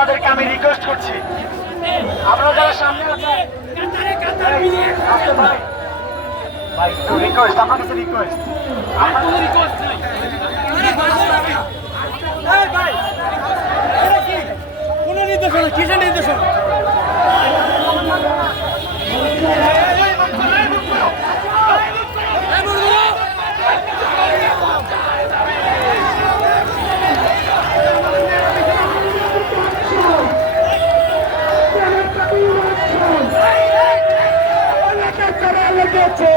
আপনাদেরকে আমি রিকোয়েস্ট করছি। আপনারা যারা সামনে ভাই ভাই রিকোয়েস্ট আপনার কাছে রিকোয়েস্ট কোনো নির্দেশনা, কিসের নির্দেশনা? লেগেছে।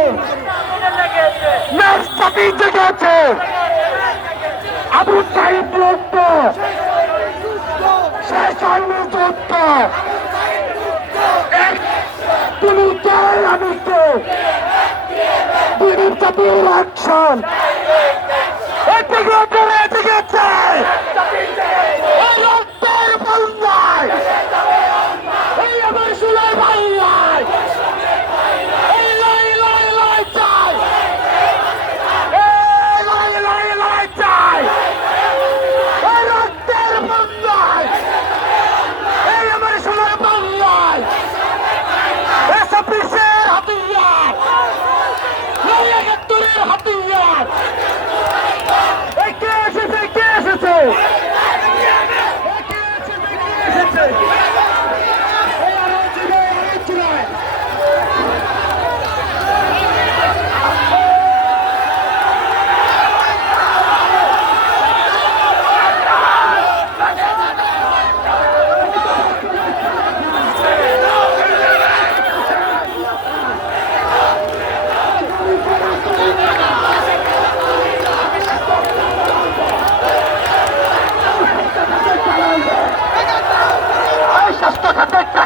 নাস্তাটি জেগেছে। আবু সাইদ যুদ্ধ শেষ যুদ্ধ। তুমি চাই আমি কে দিলীপ জাতির অ্যাকশন। এদিকে এদিকে চাই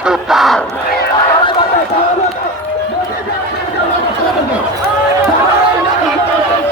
lutar.